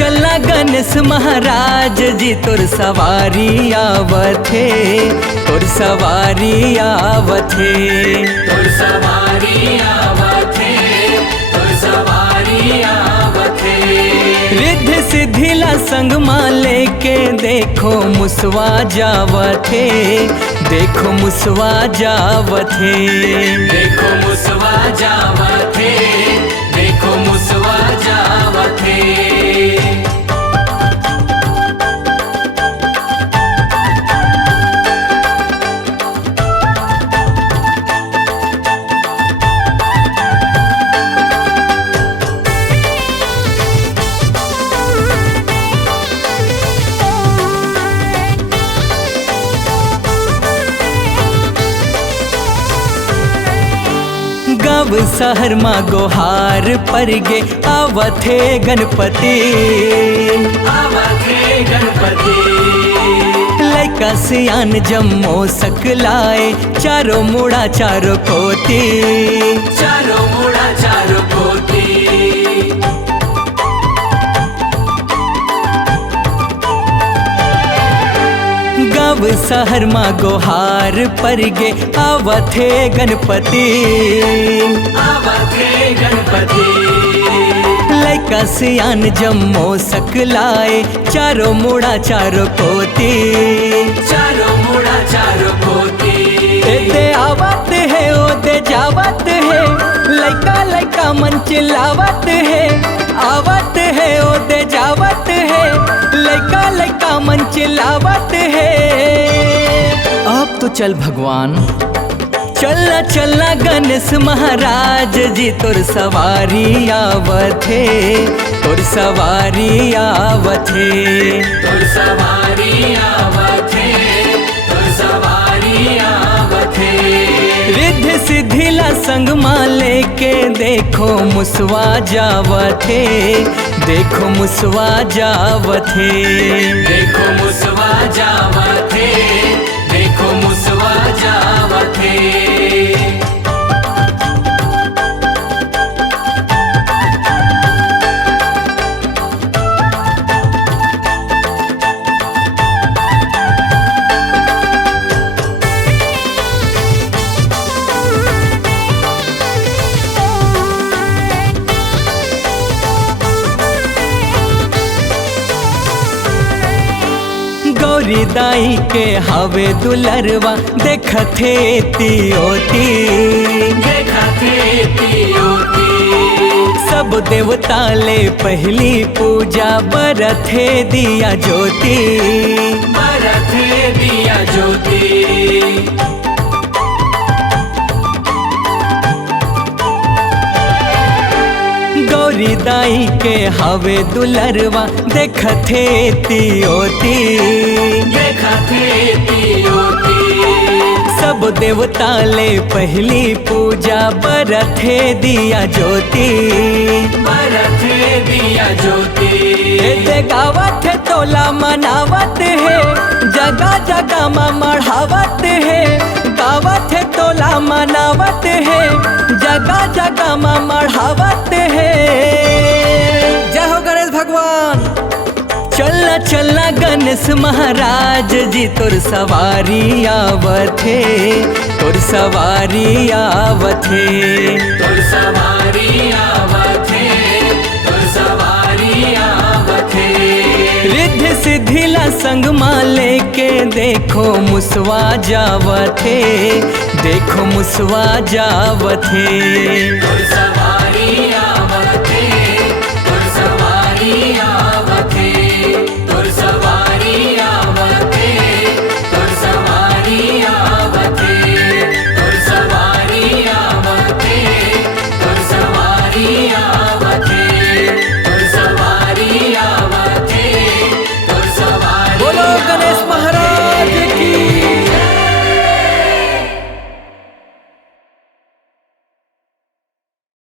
चला गणेश महाराज जी तोर सवारी आवथे, तोर सवारी आवथे, तोर सवारी आवथे, तोर सवारी आवथे। रिद्धि सिद्धिला संग माले के देखो मुसवा जावथे, देखो मुसवा जावथे, देखो मुसवा जावथे, देखो मुसवा जावथे। गाँव शहर माँ गोहार पर गे आवथे गणपति, आवथे गणपति। लैका सियान जम्मो सकलाए चारों मुड़ा चारों कोती, चारों मुड़ा चारों कोती। गाँव शहर माँ गोहार पर गे आवथे गणपति, आवथे गणपति। लैका सियान जम्मो सकलाए चारों मुड़ा चारों कोती, चारों मुड़ा चारों कोती। दे आवत है ओ दे जावत है, लैका लैका मन चिल्लावत है, आवत है ओ दे जावत है, लैका लैका मन चिल्लावत है। अब तो चल भगवान, चलना चलना गणेश महाराज जी तोर सवारी आवथे, तोर सवारी आवथे, तोर सवारी आवथे, तोर सवारी आवथे। रिद्धि सिद्धिला संग माले के देखो मुसवा जावथे, देखो मुसवा जावथे, देखो मुसवा जावथे, देखो मुसवा जावथे। गौरी दाई के हवे दुलरवा देखथे तियोती, देखथे तियोती। सब देवता ले पहली पूजा बरथे दिया ज्योति, बरथे दिया ज्योति। गौरी दाई के हवे दुलरवा देखथे तियोती, देखथे तियोती। सब देवता ले पहली पूजा बरथे दिया ज्योति, बरथे दिया ज्योति। दे गावत है तोला मनावत है, जगह जगह माँ मढ़ावत है, गावत है तोला मनावत है, जगह जगह माँ मढ़ावत है। जय हो गणेश भगवान। चलना चलना गणेश महाराज जी तोर सवारी आवथे, तोर सवारी आवथे, तोर सवारी आवथे, तोर सवारी आवथे। रिद्धि सिद्धिला संग माले के देखो मुसवा जावथे, देखो मुसवा जावथे, तोर